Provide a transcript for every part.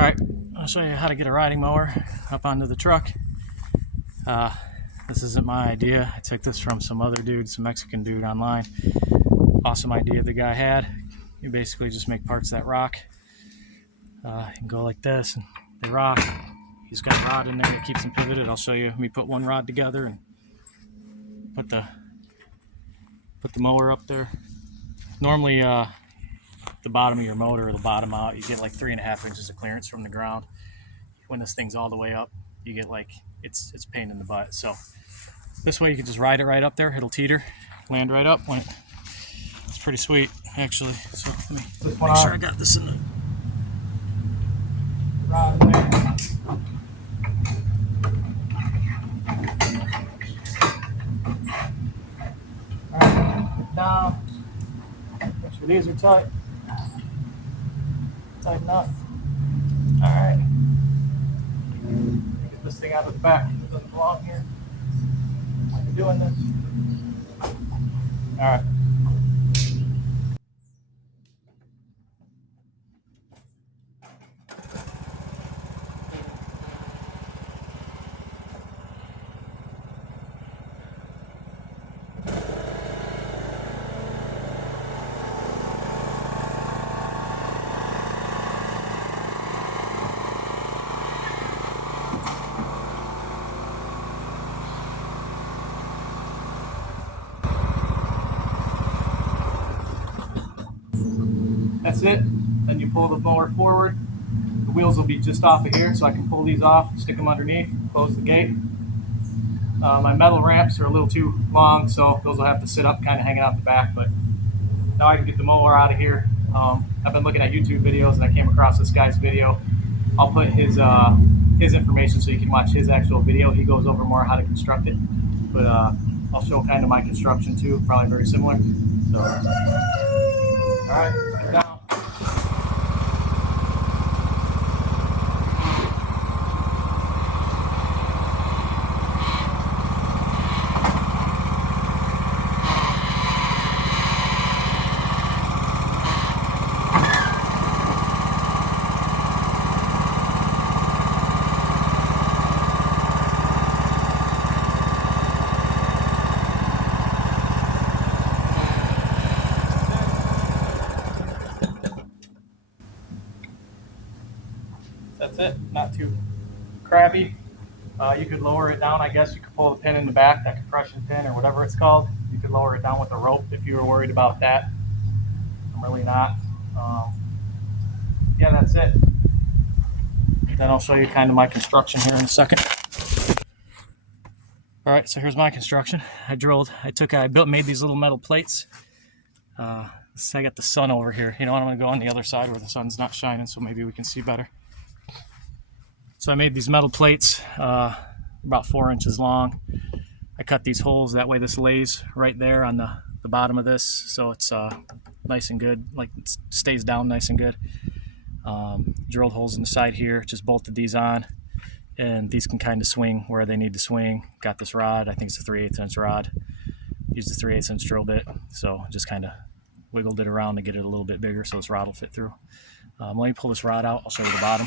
Alright, I'll show you how to get a riding mower up onto the truck. This isn't my idea. I took this from some other dude, some Mexican dude online. Awesome idea the guy had. You basically just make parts that rock. You can go like this and they rock. He's got a rod in there that keeps them pivoted. I'll show you. Let me put one rod together and put the mower up there. Normally the bottom of your motor or the bottom out, you get like 3.5 inches of clearance from the ground. When this thing's all the way up, you get like it's a pain in the butt. So this way you can just ride it right up there. It'll teeter, land right up. It's pretty sweet actually. So let me make sure I got this in the rod there. Alright, get down. Make sure these are tight. Tight enough. Alright. Get this thing out of the back. It doesn't belong here. I'm doing this. Alright. That's it. Then you pull the mower forward. The wheels will be just off of here, so I can pull these off, stick them underneath, close the gate. My metal ramps are a little too long, so those will have to sit up, kind of hanging out the back. But now I can get the mower out of here. I've been looking at YouTube videos, and I came across this guy's video. I'll put his information so you can watch his actual video. He goes over more how to construct it, but I'll show kind of my construction too, probably very similar. So, all right, sit down. That's it, not too crabby. You could lower it down, I guess. You could pull the pin in the back, that compression pin or whatever it's called. You could lower it down with a rope if you were worried about that. I'm really not. Yeah, that's it. Then I'll show you kind of my construction here in a second. All right, so here's my construction. I made these little metal plates. I got the sun over here. You know what, I'm gonna go on the other side where the sun's not shining so maybe we can see better. So I made these metal plates about 4 inches long. I cut these holes, that way this lays right there on the bottom of this, so it's nice and good, like it stays down nice and good. Drilled holes in the side here, just bolted these on, and these can kind of swing where they need to swing. Got this rod, I think it's a 3/8 inch rod. Used a 3/8 inch drill bit, so just kind of wiggled it around to get it a little bit bigger so this rod will fit through. Let me pull this rod out, I'll show you the bottom.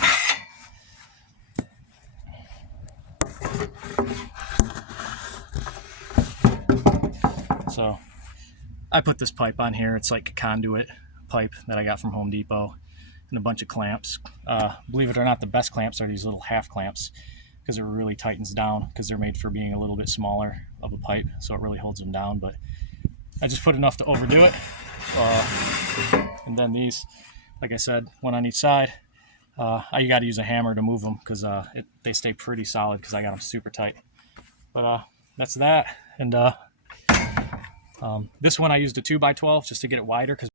So I put this pipe on here. It's like a conduit pipe that I got from Home Depot and a bunch of clamps. Believe it or not, the best clamps are these little half clamps because it really tightens down because they're made for being a little bit smaller of a pipe, so it really holds them down. But I just put enough to overdo it. And then these, like I said, one on each side. You got to use a hammer to move them because they stay pretty solid because I got them super tight. But that's that. And this one I used a 2x12 just to get it wider because